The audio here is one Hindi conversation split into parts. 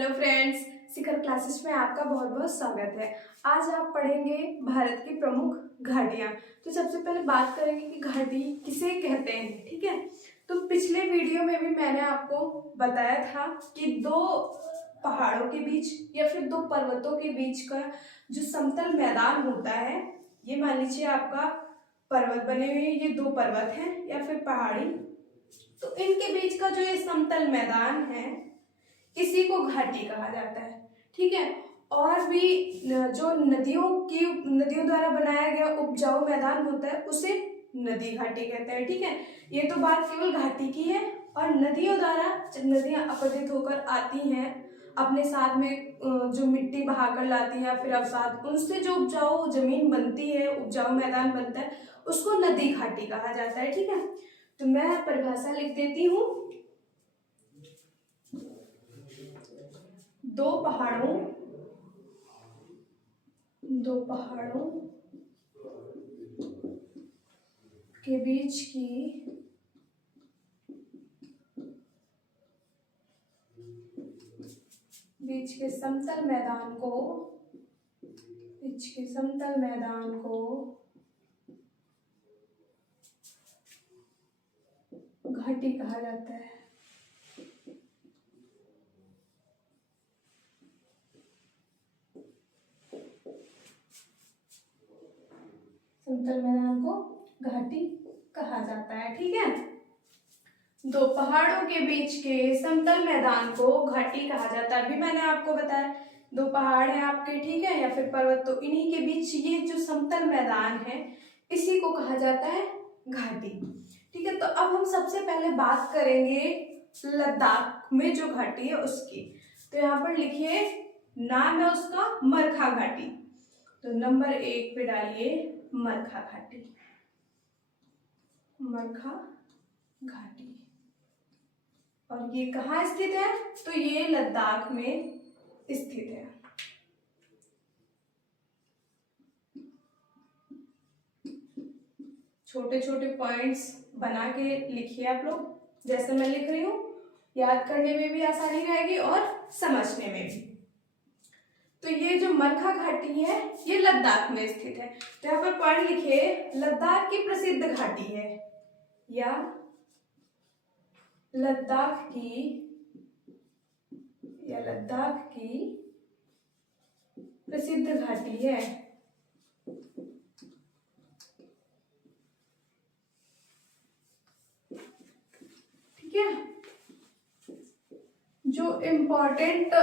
हेलो फ्रेंड्स, शिखर क्लासेस में आपका बहुत बहुत स्वागत है। आज आप पढ़ेंगे भारत की प्रमुख घाटियाँ। तो सबसे पहले बात करेंगे कि घाटी किसे कहते हैं, ठीक है। तो पिछले वीडियो में भी मैंने आपको बताया था कि दो पहाड़ों के बीच या फिर दो पर्वतों के बीच का जो समतल मैदान होता है, ये मान लीजिए आपका पर्वत बने हुए, ये दो पर्वत हैं या फिर पहाड़ी, तो इनके बीच का जो ये समतल मैदान है इसी को घाटी कहा जाता है, ठीक है। और भी जो नदियों द्वारा बनाया गया उपजाऊ मैदान होता है उसे नदी घाटी कहते हैं, ठीक है। ये तो बात केवल घाटी की है। और नदियों द्वारा जब नदियां अपरदित होकर आती हैं, अपने साथ में जो मिट्टी बहाकर लाती है या फिर अवसाद, उनसे जो उपजाऊ जमीन बनती है, उपजाऊ मैदान बनता है, उसको नदी घाटी कहा जाता है, ठीक है। तो मैं परिभाषा लिख देती हूँ। दो पहाड़ों के बीच के समतल मैदान को घाटी कहा जाता है। समतल मैदान को घाटी कहा जाता है, ठीक है। दो पहाड़ों के बीच के समतल मैदान को घाटी कहा जाता है। अभी मैंने आपको बताया दो पहाड़ हैं आपके, ठीक है, या फिर पर्वत, तो इन्हीं के बीच ये जो समतल मैदान है इसी को कहा जाता है घाटी, ठीक है। तो अब हम सबसे पहले बात करेंगे लद्दाख में जो घाटी है उसकी। तो यहाँ पर लिखिए, नाम है उसका मरखा घाटी। तो नंबर 1 पे डालिए मरखा घाटी। और ये कहाँ स्थित है? तो ये लद्दाख में स्थित है। छोटे छोटे पॉइंट्स बना के लिखिए आप लोग, जैसे मैं लिख रही हूँ। याद करने में भी आसानी रहेगी और समझने में भी। तो ये जो मरखा घाटी है ये लद्दाख में स्थित है। तो यहाँ पर पॉइंट लिखिए, लद्दाख की प्रसिद्ध घाटी है या लद्दाख की प्रसिद्ध घाटी है। ठीक है। जो इम्पोर्टेंट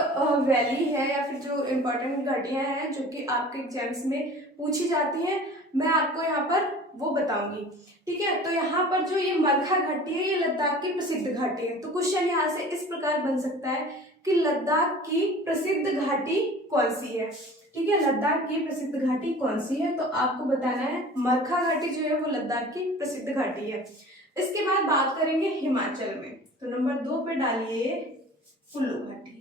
वैली है या फिर जो इम्पोर्टेंट घाटियां हैं जो कि आपके एग्जाम्स में पूछी जाती हैं, मैं आपको यहाँ पर वो बताऊंगी, ठीक है। तो यहाँ पर जो ये मरखा घाटी है ये लद्दाख की प्रसिद्ध घाटी है। तो क्वेश्चन यहाँ से इस प्रकार बन सकता है कि लद्दाख की प्रसिद्ध घाटी कौन सी है, ठीक है। लद्दाख की प्रसिद्ध घाटी कौन सी है, तो आपको बताना है मरखा घाटी जो है वो लद्दाख की प्रसिद्ध घाटी है। इसके बाद बात करेंगे हिमाचल में। तो नंबर 2 पे डालिए कुल्लू घाटी।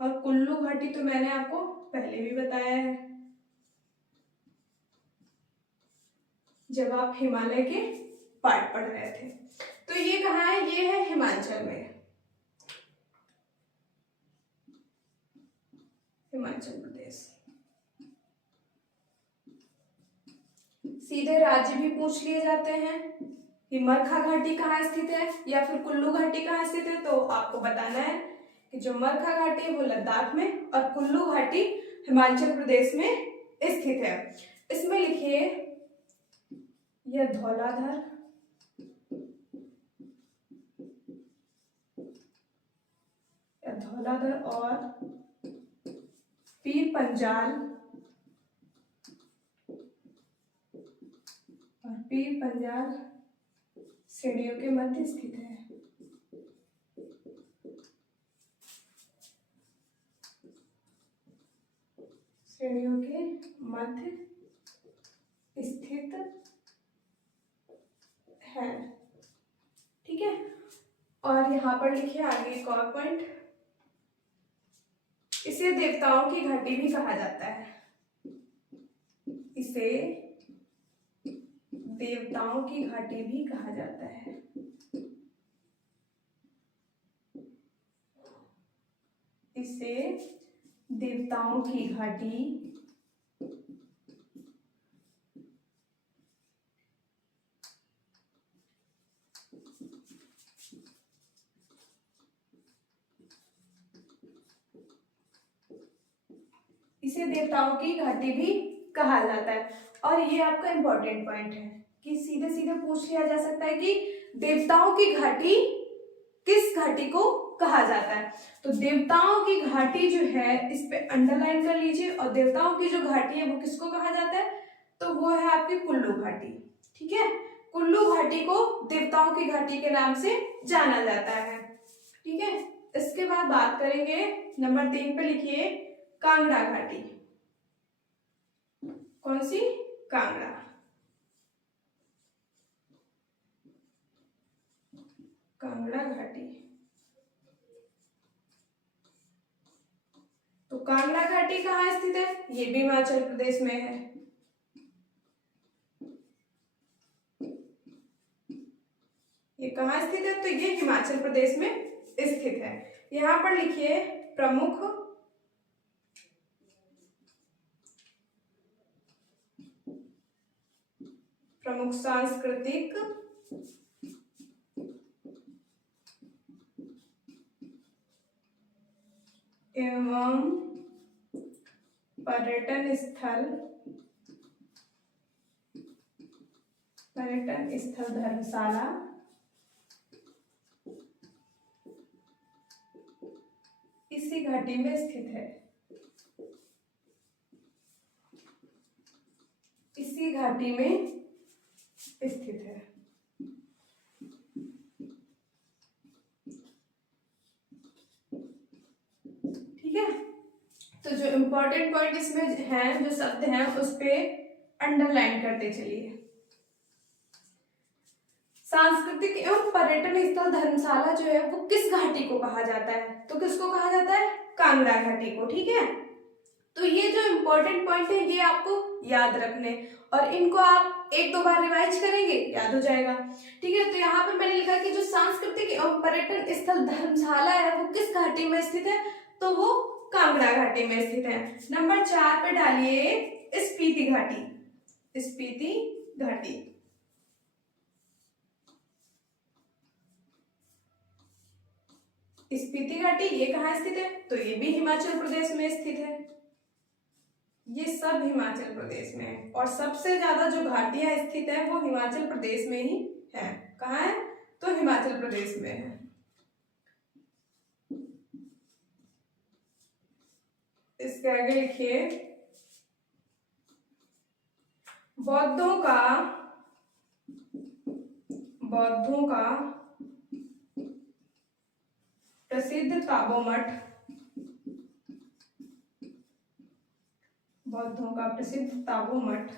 और कुल्लू घाटी तो मैंने आपको पहले भी बताया है जब आप हिमालय के पार्ट पढ़ रहे थे। तो ये कहाँ है? ये है हिमाचल में, हिमाचल प्रदेश। सीधे राज्य भी पूछ लिए जाते हैं कि मरखा घाटी कहाँ स्थित है या फिर कुल्लू घाटी कहाँ स्थित है। तो आपको बताना है कि जो मरखा घाटी है वो लद्दाख में और कुल्लू घाटी हिमाचल प्रदेश में स्थित है। इसमें लिखिए, यह धौलाधर और पीर पंजाल श्रेणियों के मध्य स्थित है। श्रेणियों के मध्य स्थित है, ठीक है। और यहाँ पर लिखिए आगे एक और पॉइंट, इसे देवताओं की घाटी भी कहा जाता है। इसे देवताओं की घाटी भी कहा जाता है। इसे देवताओं की घाटी इसे देवताओं की घाटी भी कहा जाता है। और ये आपका इंपॉर्टेंट पॉइंट है कि सीधे सीधे पूछ लिया जा सकता है कि देवताओं की घाटी किस घाटी को कहा जाता है। तो देवताओं की घाटी जो है इस पे अंडरलाइन कर लीजिए। और देवताओं की जो घाटी है वो किसको कहा जाता है, तो वो है आपकी कुल्लू घाटी। ठीक है, कुल्लू घाटी को देवताओं की घाटी के नाम से जाना जाता है। ठीक है, इसके बाद बात करेंगे नंबर 3 पे, लिखिए कांगड़ा घाटी। कौन सी, कांगड़ा। कांगड़ा घाटी। तो कांगड़ा घाटी कहाँ स्थित है, ये भी हिमाचल प्रदेश में है। ये कहाँ स्थित है, तो ये हिमाचल प्रदेश में स्थित है। यहां पर लिखिए प्रमुख सांस्कृतिक एवं पर्यटन स्थल धर्मशाला इसी घाटी में स्थित है। इसी घाटी में स्थित है। ठीक है, तो जो इंपॉर्टेंट पॉइंट इसमें हैं, जो शब्द हैं, उस पे अंडरलाइन करते चलिए। सांस्कृतिक एवं पर्यटन स्थल धर्मशाला जो है वो किस घाटी को कहा जाता है, तो किसको कहा जाता है, कांगड़ा घाटी को। ठीक है, तो ये जो इंपॉर्टेंट पॉइंट है ये आपको याद रखने, और इनको आप 1-2 बार रिवाइज करेंगे, याद हो जाएगा। ठीक है, तो यहाँ पे मैंने लिखा कि जो सांस्कृतिक एवं पर्यटन स्थल धर्मशाला है वो किस घाटी में स्थित है, तो वो कांगड़ा घाटी में स्थित है। नंबर 4 पे डालिए स्पीति घाटी। स्पीति घाटी। स्पीति घाटी ये कहाँ स्थित है, तो ये भी हिमाचल प्रदेश में स्थित है। ये सब हिमाचल प्रदेश में है, और सबसे ज्यादा जो घाटियां स्थित है वो हिमाचल प्रदेश में ही है। कहाँ है, तो हिमाचल प्रदेश में है। इसके आगे लिखिए बौद्धों का प्रसिद्ध ताबो मठ। बौद्धों का प्रसिद्ध ताबो मठ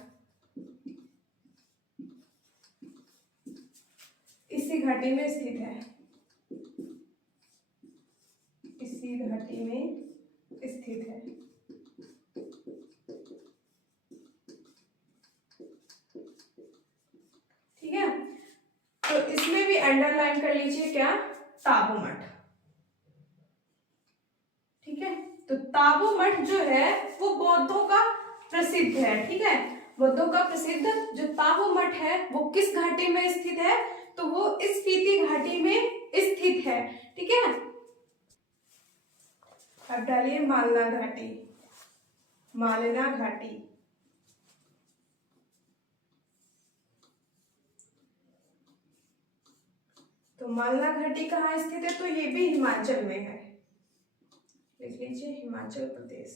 इसी घाटी में स्थित है। इसी घाटी में स्थित है। ठीक है, तो इसमें भी अंडरलाइन कर लीजिए क्या, ताबो मठ। ठीक है, तो ताबो मठ जो है वो बौद्धों का प्रसिद्ध है। ठीक है, बौद्धों का प्रसिद्ध जो ताबो मठ है वो किस घाटी में स्थित है, तो वो स्पीति घाटी में स्थित है। ठीक है, अब डालिए मालना घाटी। मालना घाटी। तो मालना घाटी कहाँ स्थित है, तो ये भी हिमाचल में है। लिख लीजिए हिमाचल प्रदेश।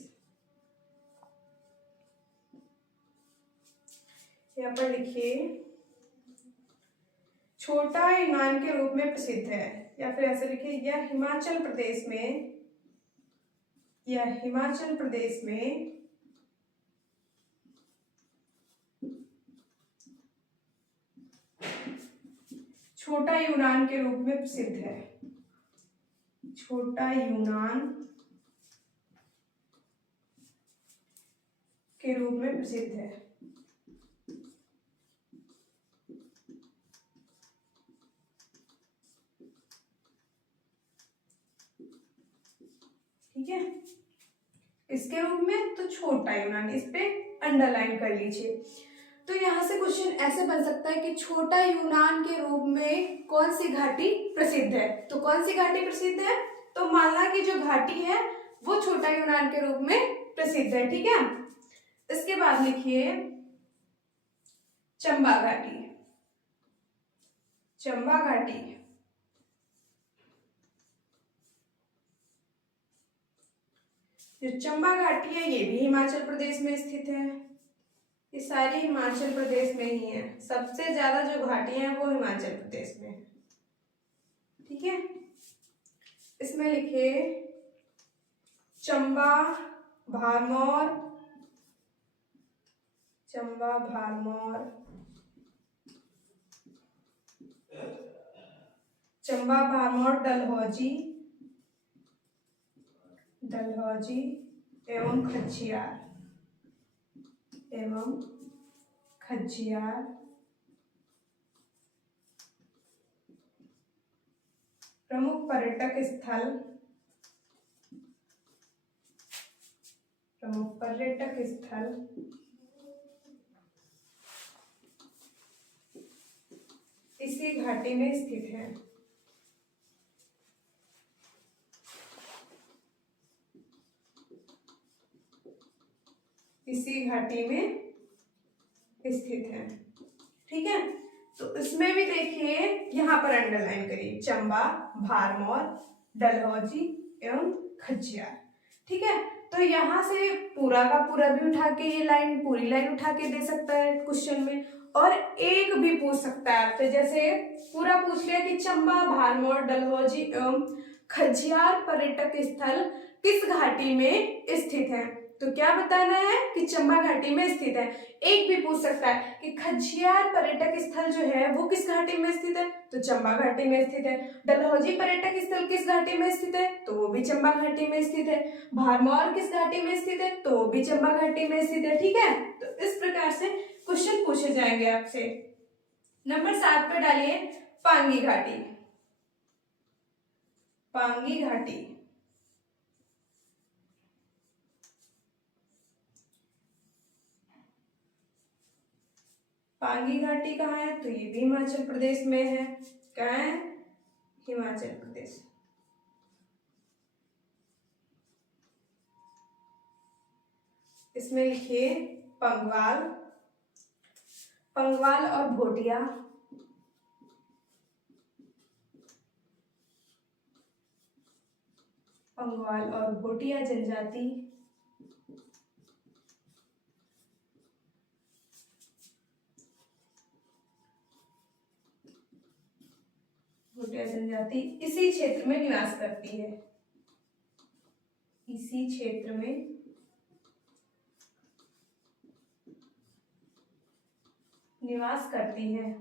यहाँ पर लिखिए छोटा यूनान के रूप में प्रसिद्ध है, या फिर ऐसे लिखिए यह हिमाचल प्रदेश में छोटा यूनान के रूप में प्रसिद्ध है। छोटा यूनान के रूप में प्रसिद्ध है। ठीक ठीक है, इसके रूप में तो छोटा यूनान, इस पे अंडरलाइन कर लीजिए। तो यहाँ से क्वेश्चन ऐसे बन सकता है कि छोटा यूनान के रूप में कौन सी घाटी प्रसिद्ध है। तो कौन सी घाटी प्रसिद्ध है, तो मालवा की जो घाटी है वो छोटा यूनान के रूप में प्रसिद्ध है। ठीक है, इसके बाद लिखिए चंबा घाटी। चंबा घाटी जो चंबा घाटी है ये भी हिमाचल प्रदेश में स्थित है। ये सारी हिमाचल प्रदेश में ही है, सबसे ज्यादा जो घाटियां हैं वो हिमाचल प्रदेश में है। ठीक है, इसमें लिखिए चंबा भरमौर, चंबा भरमौर, चंबा भरमौर, डलहौजी, डलहौजी एवं खज्जियार, एवं खज्जियार प्रमुख पर्यटक स्थल, प्रमुख पर्यटक स्थल इसी घाटी में स्थित है। इसी घाटी में स्थित है। ठीक है, तो इसमें भी देखिए यहाँ पर अंडरलाइन करिए चंबा, भरमौर, डलहौजी एवं खज्जियार। ठीक है, तो यहाँ से पूरा का पूरा भी उठा के ये लाइन, पूरी लाइन उठा के दे सकता है क्वेश्चन में, और एक भी पूछ सकता है आपसे, जैसे पूरा पूछ लिया कि चंबा, भरमौर, डलहौजी एवं खज्जियार पर्यटक स्थल किस घाटी में स्थित है। तो क्या बताना है कि चंबा घाटी में स्थित है। एक भी पूछ सकता है कि खज्जियार पर्यटक स्थल जो है वो किस घाटी में स्थित है, तो चंबा घाटी में स्थित है। डलहौजी पर्यटक स्थल किस घाटी में स्थित है, तो वो भी चंबा घाटी में स्थित है। भरमौर किस घाटी में स्थित है, तो वो भी चंबा घाटी में स्थित है। ठीक है, तो इस प्रकार से क्वेश्चन पूछे जाएंगे आपसे। नंबर 7 पे डालिए पांगी घाटी। पांगी घाटी पांगी घाटी कहाँ है, तो ये भी हिमाचल प्रदेश में है। कहाँ है, हिमाचल प्रदेश। इसमें लिखिए पंगवाल, पंगवाल और भोटिया, पंगवाल और भोटिया जनजाति भोटिया जनजाति इसी क्षेत्र में निवास करती है। इसी क्षेत्र में निवास करती है।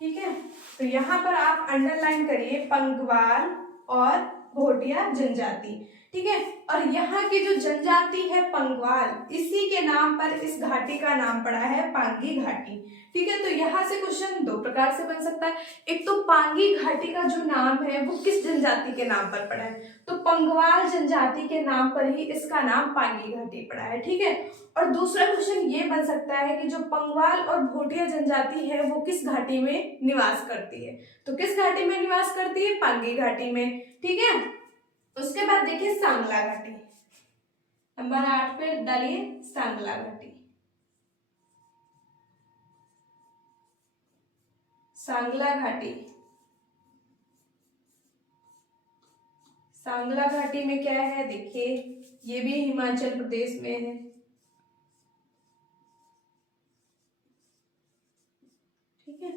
ठीक है, तो यहाँ पर आप अंडरलाइन करिए पंगवाल और भोटिया जनजाति। ठीक है, और यहाँ की जो जनजाति है पंगवाल, इसी के नाम पर इस घाटी का नाम पड़ा है पांगी घाटी। ठीक है, तो यहाँ से क्वेश्चन दो प्रकार से बन सकता है। एक तो पांगी घाटी का जो नाम है वो किस जनजाति के नाम पर पड़ा है, तो पंगवाल जनजाति के नाम पर ही इसका नाम पांगी घाटी पड़ा है। ठीक है, और दूसरा क्वेश्चन ये बन सकता है कि जो पंगवाल और भोटिया जनजाति है वो किस घाटी में निवास करती है, तो किस घाटी में निवास करती है, पांगी घाटी में। ठीक है, उसके बाद देखिए सांगला घाटी। नंबर 8 पे डालिए सांगला घाटी। सांगला घाटी, सांगला घाटी में क्या है, देखिए ये भी हिमाचल प्रदेश में है। ठीक है,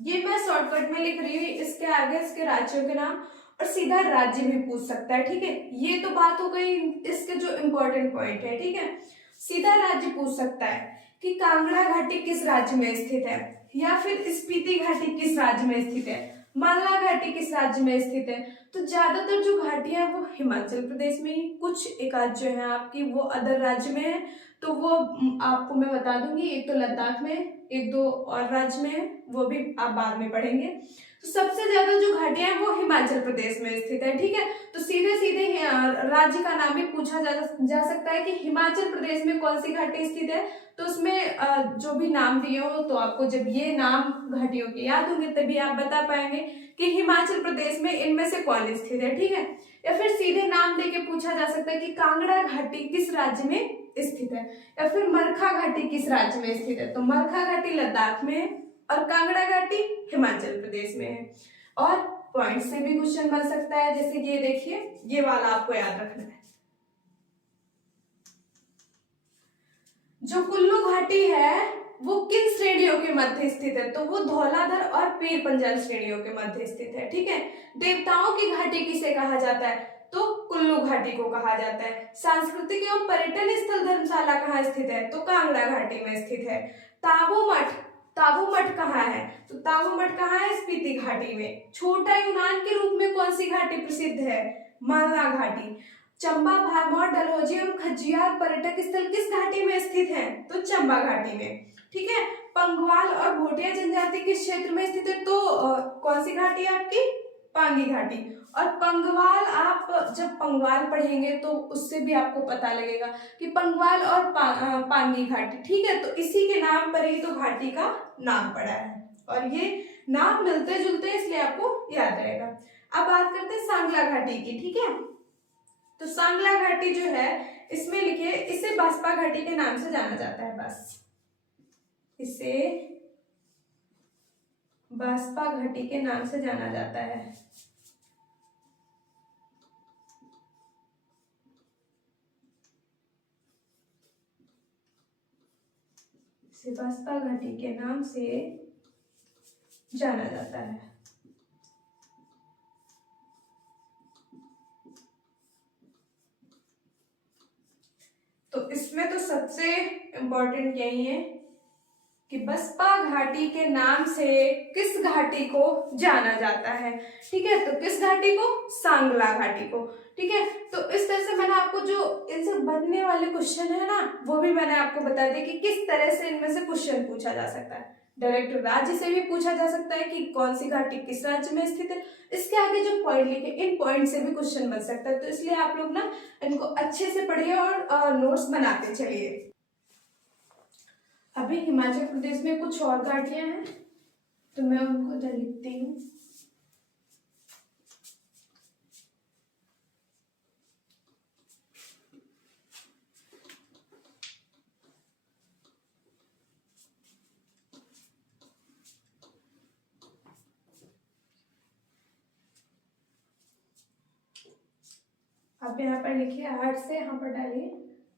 ये मैं शॉर्टकट में लिख रही हूँ, इसके आगे इसके राज्यों के नाम और सीधा राज्य भी पूछ सकता है। ठीक है, ये तो बात हो गई इसके जो इम्पोर्टेंट पॉइंट है। ठीक है, सीधा राज्य पूछ सकता है कि कांगड़ा घाटी किस राज्य में स्थित है, या फिर स्पीति घाटी किस राज्य में स्थित है, मालवा घाटी किस राज्य में स्थित है। तो ज्यादातर जो घाटियां वो हिमाचल प्रदेश में ही, कुछ एक आध जो है आपकी वो अदर राज्य में है, तो वो आपको मैं बता दूंगी। एक तो लद्दाख में, एक दो और राज्य में है, वो भी आप बाद में पढ़ेंगे। तो सबसे ज्यादा जो घाटियां हैं वो हिमाचल प्रदेश में स्थित है, ठीक है। तो सीधे सीधे राज्य का नाम भी पूछा जा सकता है कि हिमाचल प्रदेश में कौन सी घाटी स्थित है। तो उसमें जो भी नाम दिए हो, तो आपको जब ये नाम घाटियों के याद होंगे तभी आप बता पाएंगे कि हिमाचल प्रदेश में इनमें से कौन स्थित है, ठीक है। या फिर सीधे नाम देके पूछा जा सकता है कि कांगड़ा घाटी किस राज्य में स्थित है, या फिर मरखा घाटी किस राज्य में स्थित है। तो मरखा घाटी लद्दाख में है और कांगड़ा घाटी हिमाचल प्रदेश में है। और पॉइंट से भी क्वेश्चन बन सकता है, जैसे ये देखिए, ये वाला आपको याद रखना है। जो कुल्लू घाटी है वो किन श्रेणियों के मध्य स्थित है, तो वो धौलाधर और पीर पंजल श्रेणियों के मध्य स्थित है, ठीक है। देवताओं की घाटी किसे कहा जाता है, तो कुल्लू घाटी को कहा जाता है। सांस्कृतिक एवं पर्यटन स्थल धर्मशाला कहाँ स्थित है, तो कांगड़ा घाटी में स्थित है। ताबू मठ, ताबू मठ कहाँ है, तो ताबू मठ कहाँ है, स्पीति घाटी में। छोटा यूनान के रूप में कौन सी घाटी प्रसिद्ध है, मालना घाटी। चंबा, भरमौर, डलहौजी और खजियार पर्यटक स्थल किस घाटी में स्थित हैं, तो चंबा घाटी में, ठीक है। पंगवाल और भोटिया जनजाति किस क्षेत्र में स्थित है, तो कौन सी घाटी है आपकी, पांगी घाटी। और पंगवाल, आप जब पंगवाल पढ़ेंगे तो उससे भी आपको पता लगेगा कि पंगवाल और पांगी घाटी, ठीक है। तो इसी के नाम पर ही तो घाटी का नाम पड़ा है, और ये नाम मिलते जुलते इसलिए आपको याद रहेगा। अब बात करते हैं सांगला घाटी की, ठीक है। तो सांगला घाटी जो है, इसमें लिखिए, इसे बास्पा घाटी के नाम से जाना जाता है, बस इसे बास्पा घाटी के नाम से जाना जाता है। इसे बास्पा घाटी के नाम से जाना जाता है। तो इसमें तो सबसे इंपॉर्टेंट यही है कि बसपा घाटी के नाम से किस घाटी को जाना जाता है, ठीक है। तो किस घाटी को, सांगला घाटी को, ठीक है। तो इस तरह से मैंने आपको जो इनसे बनने वाले क्वेश्चन है ना, वो भी मैंने आपको बता दिया कि किस तरह से इनमें से क्वेश्चन पूछा जा सकता है। डायरेक्ट राज्य से भी पूछा जा सकता है कि कौन सी घाटी किस राज्य में स्थित है। इसके आगे जो पॉइंट लिखे, इन पॉइंट से भी क्वेश्चन बन सकता है। तो इसलिए आप लोग ना इनको अच्छे से पढ़िए और नोट्स बनाते चलिए। अभी हिमाचल प्रदेश में कुछ और घाटियां हैं, तो मैं उनको इधर लिखती हूँ। आप यहाँ पर लिखिए 8 से यहाँ पर डालिए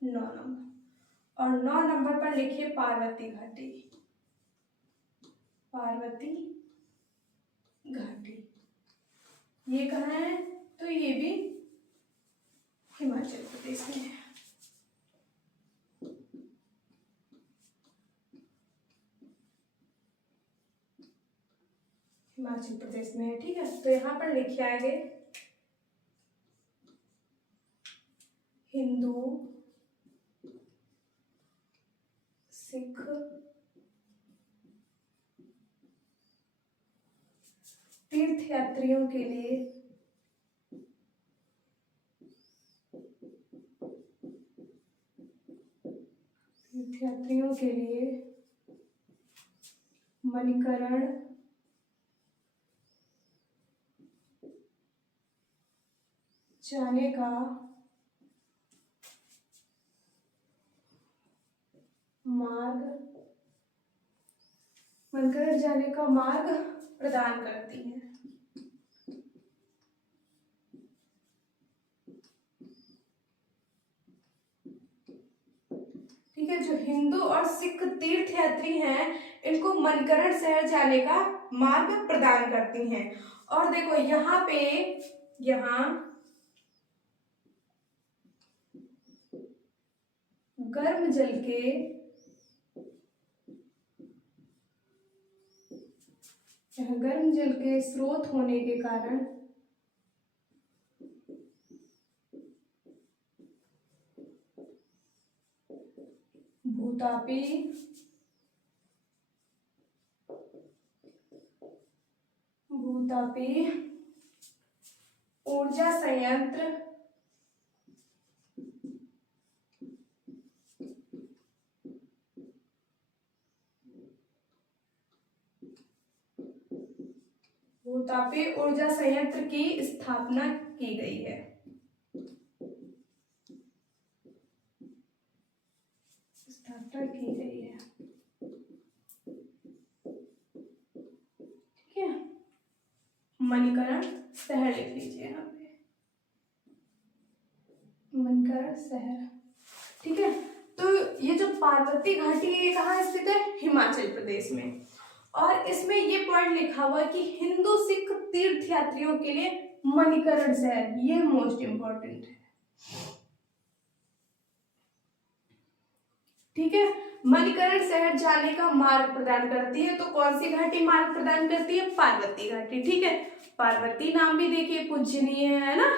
9 नंबर, और 9 नंबर पर लिखिए पार्वती घाटी, पार्वती घाटी। ये कहाँ है, तो ये भी हिमाचल प्रदेश में है। हिमाचल प्रदेश में है, ठीक है। तो यहाँ पर लिखिए आगे हिंदू, सिख, तीर्थयात्रियों के लिए मणिकरण जाने का मार्ग, मणिकरण जाने का मार्ग प्रदान करती है। ठीक है। जो हिंदू और सिख तीर्थयात्री हैं, इनको मणिकरण शहर जाने का मार्ग प्रदान करती हैं। और देखो यहाँ पे, यहाँ गर्म जल के स्रोत होने के कारण भूतापी संयंत्र भूतापीय ऊर्जा संयंत्र की स्थापना की गई है। स्थापना की गई है, ठीक है। मणिकरण शहर लिख लीजिए यहाँ पे, मणिकरण शहर, ठीक है। तो ये जो पार्वती घाटी है ये कहाँ स्थित है? हिमाचल प्रदेश में। और इसमें ये पॉइंट लिखा हुआ है कि हिंदू सिख तीर्थ यात्रियों के लिए मणिकरण शहर, ये मोस्ट इंपॉर्टेंट है, ठीक है। मणिकरण शहर जाने का मार्ग प्रदान करती है, तो कौन सी घाटी मार्ग प्रदान करती है? पार्वती घाटी, ठीक है। पार्वती नाम भी देखिए पूजनीय है ना।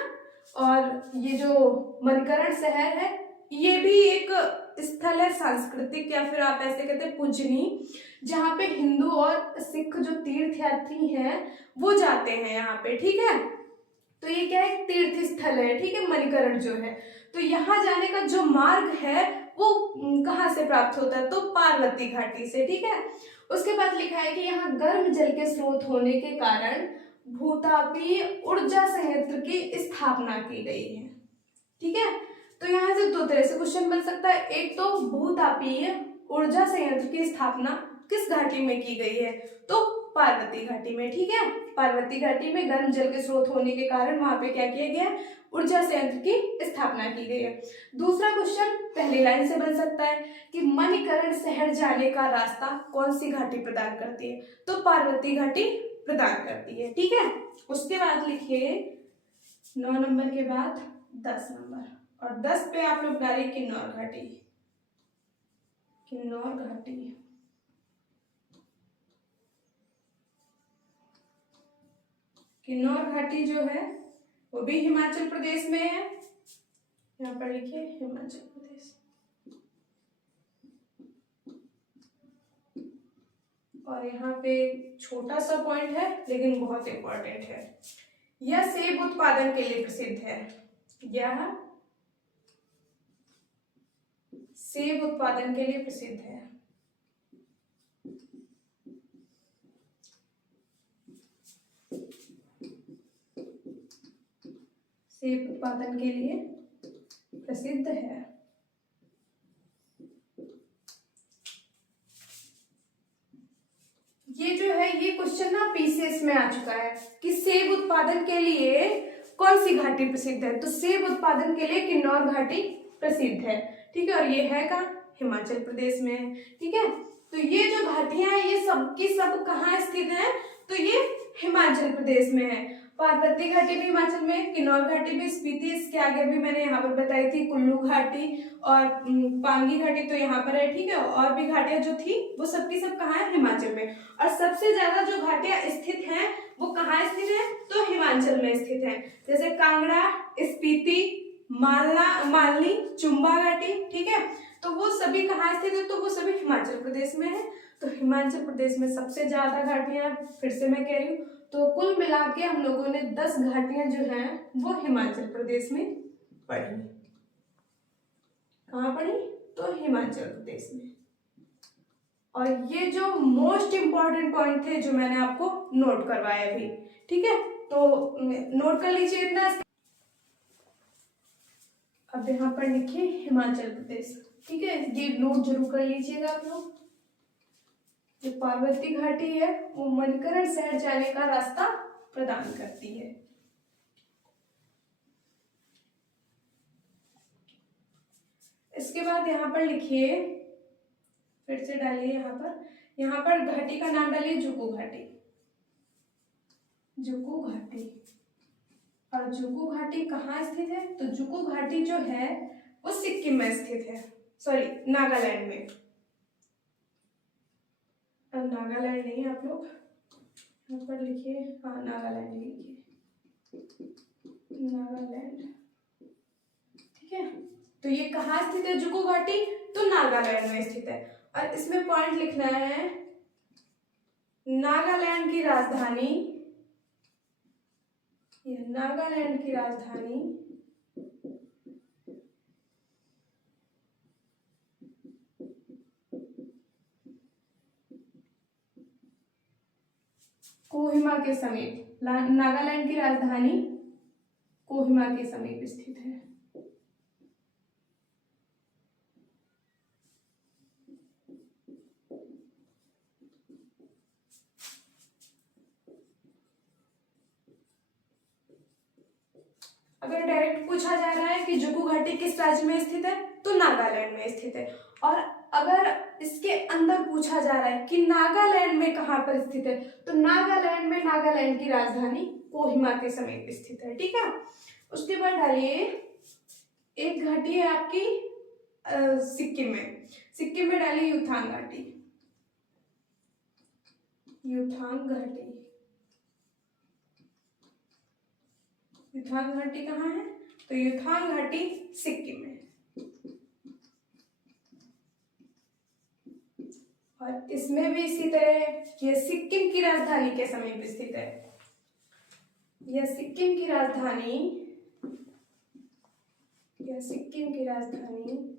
और ये जो मणिकरण शहर है ये भी एक स्थल है सांस्कृतिक, या फिर आप ऐसे कहते हैं पूजनीय, जहाँ पे हिंदू और सिख जो तीर्थ यात्री हैं वो जाते हैं यहाँ पे, ठीक है। तो ये क्या है? तीर्थ स्थल है, ठीक है, मणिकरण जो है। तो यहाँ जाने का जो मार्ग है वो कहाँ से प्राप्त होता है? तो पार्वती घाटी से, ठीक है। उसके बाद लिखा है कि यहाँ गर्म जल के स्रोत होने के कारण भूतापीय ऊर्जा संयंत्र की स्थापना की गई है, ठीक है। तो यहाँ से दो तरह से क्वेश्चन बन सकता है। एक तो भूतापीय ऊर्जा संयंत्र की स्थापना किस घाटी में की गई है? तो पार्वती घाटी में, ठीक है। पार्वती घाटी में गर्म जल के स्रोत होने के कारण वहां पे क्या किया गया? ऊर्जा संयंत्र की स्थापना की गई है। दूसरा क्वेश्चन पहली लाइन से बन सकता है कि मणिकरण शहर जाने का रास्ता कौन सी घाटी प्रदान करती है? तो पार्वती घाटी प्रदान करती है, ठीक है। उसके बाद लिखिए 9 नंबर के बाद 10 नंबर, और 10 पे आप लोग डालिए किन्नौर घाटी। किन्नौर घाटी, किन्नौर घाटी जो है वो भी हिमाचल प्रदेश में है। यहाँ पर लिखिए हिमाचल प्रदेश। और यहाँ पे छोटा सा पॉइंट है लेकिन बहुत इंपॉर्टेंट है। यह सेब उत्पादन के लिए प्रसिद्ध है। यह सेब उत्पादन के लिए प्रसिद्ध है। सेब उत्पादन के लिए प्रसिद्ध है। ये जो है ये क्वेश्चन ना पीसीएस में आ चुका है कि सेब उत्पादन के लिए कौन सी घाटी प्रसिद्ध है? तो सेब उत्पादन के लिए किन्नौर घाटी प्रसिद्ध है, ठीक है। और ये है कहाँ? हिमाचल प्रदेश में है, ठीक है। तो ये जो घाटियां हैं ये सब की सब कहाँ स्थित है? तो ये हिमाचल प्रदेश में है। पार्वती घाटी भी हिमाचल में, किन्नौर घाटी भी, स्पीति इसके आगे भी मैंने यहाँ पर बताई थी, कुल्लू घाटी और पांगी घाटी तो यहाँ पर है, ठीक है। और भी घाटियां जो थी वो सबकी सब कहाँ है? हिमाचल में। और सबसे ज्यादा जो घाटियां स्थित हैं वो कहाँ स्थित है? तो हिमाचल में स्थित है, जैसे कांगड़ा, स्पीति, मालनी, चुम्बा घाटी, ठीक है। तो वो सभी कहाँ स्थित है? तो वो सभी हिमाचल प्रदेश में है। तो हिमाचल प्रदेश में सबसे ज्यादा घाटियां, फिर से मैं कह रही हूँ, तो कुल मिला के हम लोगों ने 10 घाटियां जो हैं वो हिमाचल प्रदेश में पढ़ी। कहाँ पढ़ी? तो हिमाचल प्रदेश में। और ये जो मोस्ट इंपॉर्टेंट पॉइंट थे जो मैंने आपको नोट करवाया अभी, ठीक है, तो नोट कर लीजिए इतना। अब यहाँ पर लिखिए हिमाचल प्रदेश, ठीक है, ये नोट जरूर कर लीजिएगा आप लोग। जो पार्वती घाटी है वो मणिकरण शहर जाने का रास्ता प्रदान करती है। इसके बाद यहाँ पर लिखिए, फिर से डालिए यहाँ पर घाटी का नाम डालिए जुकू घाटी। जुकू घाटी। और जुकू घाटी कहाँ स्थित है? तो जुकू घाटी जो है वो सिक्किम में स्थित है, सॉरी नागालैंड में। अब नागालैंड नहीं, आप लोग यहाँ पर लिखिए, हाँ नागालैंड लिखिए, नागालैंड, ठीक है। तो ये कहाँ स्थित है जुकू घाटी? तो नागालैंड में स्थित है। और इसमें पॉइंट लिखना है, नागालैंड की राजधानी यह नागालैंड की राजधानी कोहिमा के समीप, नागालैंड की राजधानी कोहिमा के समीप स्थित है। अगर डायरेक्ट पूछा जा रहा है कि जुगु घाटी किस राज्य में स्थित है तो नागालैंड में स्थित है। और अगर इसके अंदर पूछा जा रहा है कि नागालैंड में कहाँ पर स्थित है तो नागालैंड में नागालैंड की राजधानी कोहिमा के समीप स्थित है। ठीक है, उसके बाद डालिए एक घाटी है आपकी सिक्किम में, सिक्किम में डालिए युथांग घाटी। युथांग घाटी, युथांग घाटी कहाँ है तो युथांग घाटी सिक्किम में, और इसमें भी इसी तरह ये सिक्किम की राजधानी के समीप स्थित है। यह सिक्किम की राजधानी, यह सिक्किम की राजधानी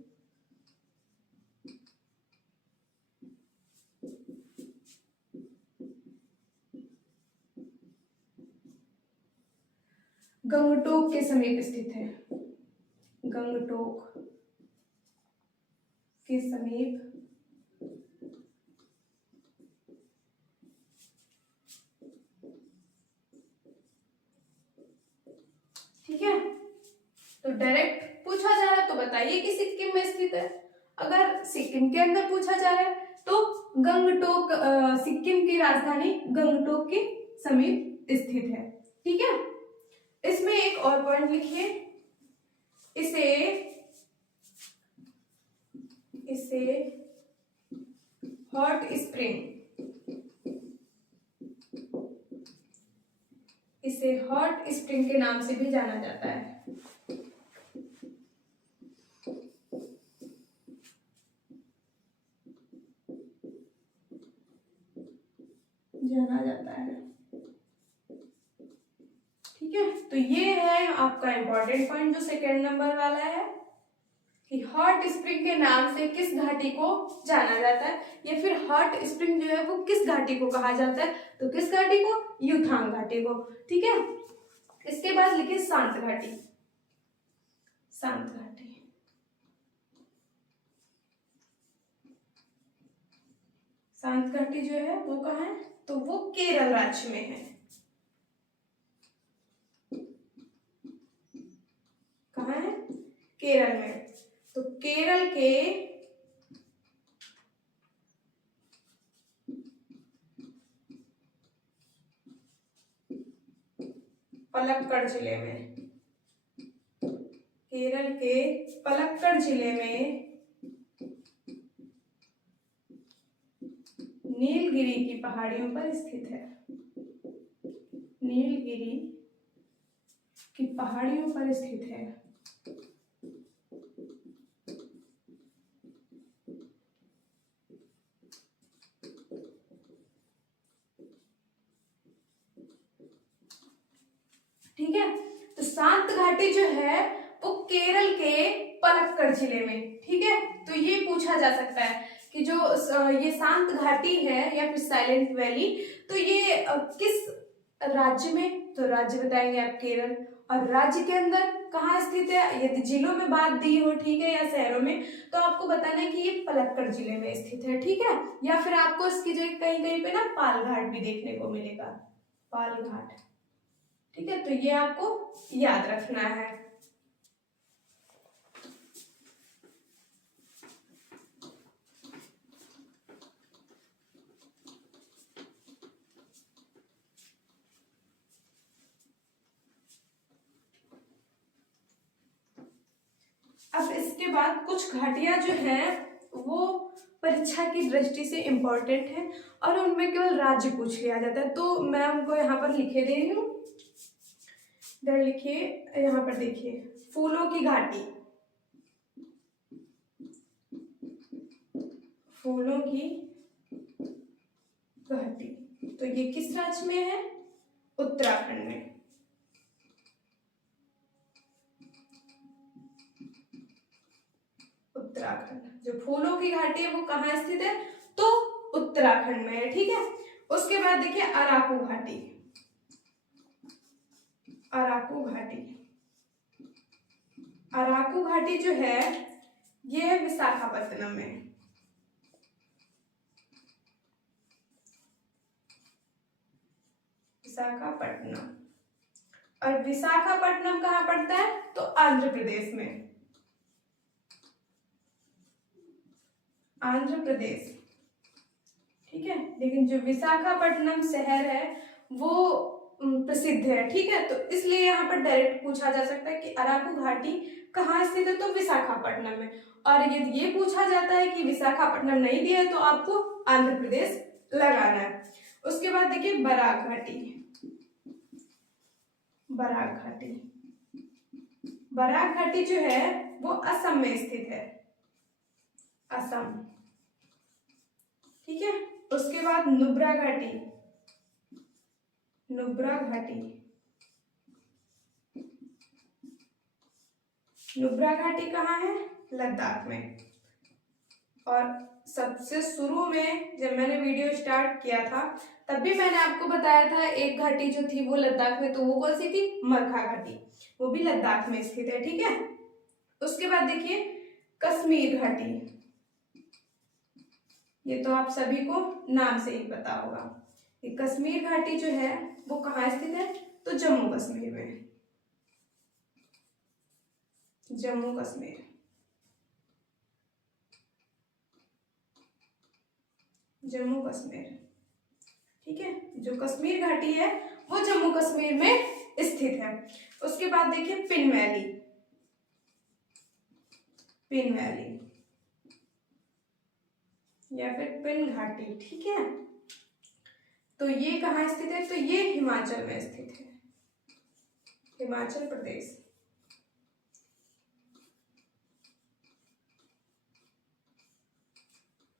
गंगटोक के समीप स्थित है। गंगटोक के समीप ठीक है, तो डायरेक्ट पूछा जा रहा है तो बताइए कि सिक्किम में स्थित है। अगर सिक्किम के अंदर पूछा जा रहा है तो गंगटोक, सिक्किम की राजधानी गंगटोक के समीप स्थित है। ठीक है, इसमें एक और पॉइंट लिखिए, इसे हॉट स्प्रिंग, इसे हॉट स्प्रिंग के नाम से भी जाना जाता है। जाना जाता है। ठीक है, तो ये है आपका इंपॉर्टेंट पॉइंट जो सेकेंड नंबर वाला है कि हॉट स्प्रिंग के नाम से किस घाटी को जाना जाता है, या फिर हॉट स्प्रिंग जो है वो किस घाटी को कहा जाता है तो किस घाटी को, युथांग घाटी को। ठीक है, इसके बाद लिखिए शांत घाटी। शांत घाटी, शांत घाटी जो है वो कहाँ है तो वो केरल राज्य में है। कहाँ है, केरल में। तो केरल के पलक्कड़ जिले में, केरल के पलक्कड़ जिले में नीलगिरी की पहाड़ियों पर स्थित है। नीलगिरी की पहाड़ियों पर स्थित है। ठीक है, तो शांत घाटी जो है वो केरल के पलक्कड़ जिले में। ठीक है, तो ये पूछा जा सकता है कि जो ये शांत घाटी है या फिर साइलेंट वैली, तो ये किस राज्य में, तो राज्य बताएंगे आप केरल, और राज्य के अंदर कहाँ स्थित है, यदि जिलों में बात दी हो ठीक है या शहरों में तो आपको बताना है कि ये पलक्कड़ जिले में स्थित है। ठीक है, या फिर आपको इसकी जगह कहीं कहीं पे ना पाल घाट भी देखने को मिलेगा, पाल घाट। ठीक है, तो ये आपको याद रखना है। अब इसके बाद कुछ घाटियां जो हैं वो परीक्षा की दृष्टि से इम्पोर्टेंट है और उनमें केवल राज्य पूछ लिया जाता है, तो मैं उनको यहाँ पर लिखे दे रही हूँ। इधर लिखिए, यहाँ पर देखिए, फूलों की घाटी, फूलों की घाटी, तो ये किस राज्य में है, उत्तराखंड में। उत्तराखंड। जो फूलों की घाटी है वो कहाँ स्थित है, तो उत्तराखंड में है, ठीक है। उसके बाद देखिए अराकू घाटी। अराकू घाटी, अराकू घाटी जो है ये है विशाखापत्तनम में। विशाखापट्टनम। और विशाखापट्टनम कहाँ पड़ता है, तो आंध्र प्रदेश में। आंध्र प्रदेश, ठीक है। लेकिन जो विशाखापट्टनम शहर है वो प्रसिद्ध है, ठीक है। तो इसलिए यहाँ पर डायरेक्ट पूछा जा सकता है कि अराकू घाटी कहाँ स्थित है, तो विशाखापट्टनम में। और यदि ये पूछा जाता है कि विशाखापट्टनम नहीं दिया है तो आपको आंध्र प्रदेश लगाना है। उसके बाद देखिए बराक घाटी। बराक घाटी, बराक घाटी जो है वो असम में स्थित है, असम, ठीक है। उसके बाद नुब्रा घाटी। नुब्रा घाटी, नुब्रा घाटी कहाँ है, लद्दाख में। और सबसे शुरू में जब मैंने वीडियो स्टार्ट किया था तब भी मैंने आपको बताया था एक घाटी जो थी वो लद्दाख में, तो वो कौन सी थी, मरखा घाटी, वो भी लद्दाख में स्थित है, ठीक है। उसके बाद देखिए कश्मीर घाटी, ये तो आप सभी को नाम से ही पता होगा। ये कश्मीर घाटी जो है वो कहाँ स्थित है, तो जम्मू कश्मीर में। जम्मू कश्मीर, जम्मू कश्मीर, ठीक है। जो कश्मीर घाटी है वो जम्मू कश्मीर में स्थित है। उसके बाद देखिए पिन वैली। पिन वैली या फिर पिन घाटी, ठीक है। तो ये कहाँ स्थित है, तो ये हिमाचल में स्थित है, हिमाचल प्रदेश।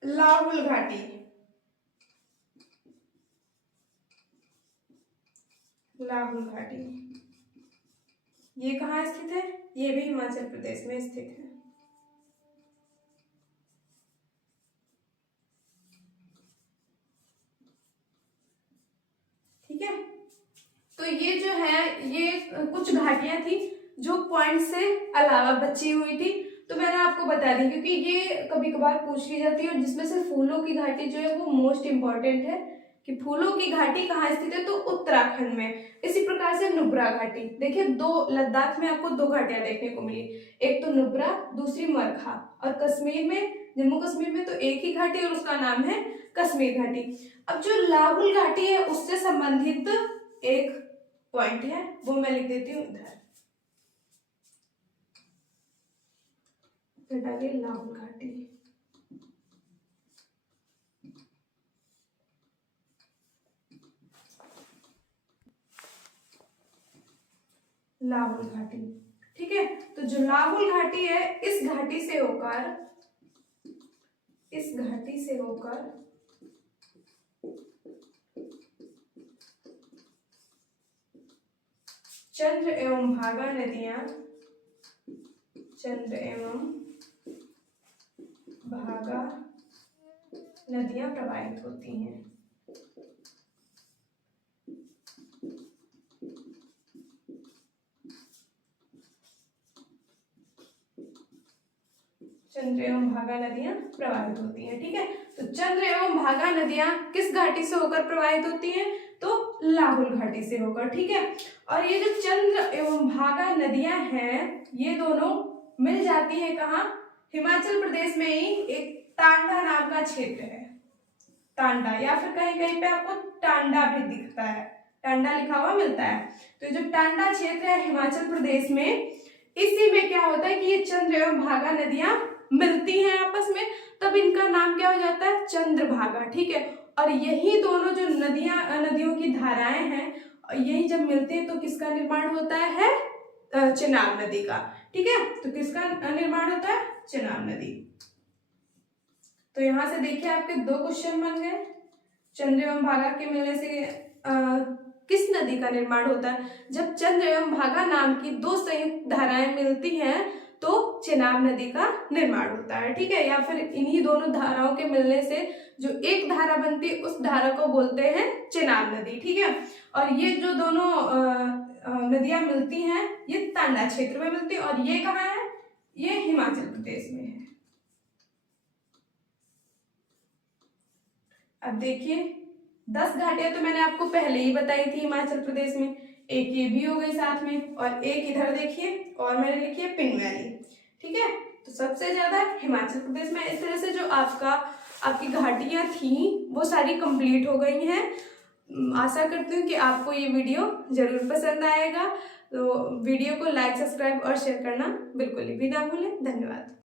लाहुल घाटी, लाहुल घाटी, ये कहाँ स्थित है, ये भी हिमाचल प्रदेश में स्थित है। ठीक है, तो ये जो है ये कुछ घाटियां थी जो पॉइंट से अलावा बची हुई थी, तो मैंने आपको बता दी क्योंकि ये कभी कभार पूछ ली जाती है। और जिसमें से फूलों की घाटी जो है वो मोस्ट इंपॉर्टेंट है कि फूलों की घाटी कहाँ स्थित है, तो उत्तराखंड में। इसी प्रकार से नुब्रा घाटी, देखिए दो, लद्दाख में आपको दो घाटियां देखने को मिली, एक तो नुब्रा, दूसरी मरखा। और कश्मीर में, जम्मू कश्मीर में तो एक ही घाटी और उसका नाम है कश्मीर घाटी। अब जो लाहुल घाटी है उससे संबंधित एक पॉइंट है वो मैं लिख देती हूँ इधर, लाहुल घाटी। लाहुल घाटी, ठीक है। तो जो लाहुल घाटी है इस घाटी से होकर, इस घाटी से होकर चंद्र एवं भागा नदियां, चंद्र एवं भागा नदियां प्रवाहित होती हैं। चंद्र एवं भागा नदियां प्रवाहित होती हैं, ठीक है। तो चंद्र एवं भागा नदियां किस घाटी से होकर प्रवाहित होती हैं, तो लाहुल घाटी से होकर, ठीक है। और ये जो चंद्र एवं भागा नदियां हैं ये दोनों मिल जाती हैं कहाँ, हिमाचल प्रदेश में ही एक टांडा नाम का क्षेत्र है, टांडा, या फिर कहीं कहीं पे आपको टांडा भी दिखता है, टांडा लिखा हुआ मिलता है। तो जो टांडा क्षेत्र है हिमाचल प्रदेश में, इसी में क्या होता है कि ये चंद्र एवं भागा नदियां मिलती हैं आपस में, तब इनका नाम क्या हो जाता है, चंद्रभागा, ठीक है। और यही दोनों जो नदियों की धाराएं हैं, यही जब मिलती हैं तो किसका निर्माण होता है, चेनाब नदी का, ठीक है। तो किसका निर्माण होता है, चेनाब नदी। तो यहाँ से देखिए आपके दो क्वेश्चन बन गए। चंद्र एवं भागा के मिलने से किस नदी का निर्माण होता है, जब चंद्र एवं भागा नाम की दो संयुक्त धाराएं मिलती हैं तो चेनाब नदी का निर्माण होता है, ठीक है। या फिर इन्हीं दोनों धाराओं के मिलने से जो एक धारा बनती है उस धारा को बोलते हैं चेनाब नदी, ठीक है। और ये जो दोनों नदियां मिलती हैं ये तांडा क्षेत्र में मिलती है, और ये कहाँ है, ये हिमाचल प्रदेश में है। अब देखिए 10 घाटियां तो मैंने आपको पहले ही बताई थी हिमाचल प्रदेश में, एक ये भी हो गई साथ में, और एक इधर देखिए और मैंने लिखी है पिन वैली, ठीक है। तो सबसे ज्यादा हिमाचल प्रदेश में। इस तरह से जो आपकी घाटियां थी वो सारी कंप्लीट हो गई हैं। आशा करती हूँ कि आपको ये वीडियो जरूर पसंद आएगा। तो वीडियो को लाइक, सब्सक्राइब और शेयर करना बिल्कुल भी ना भूलें। धन्यवाद।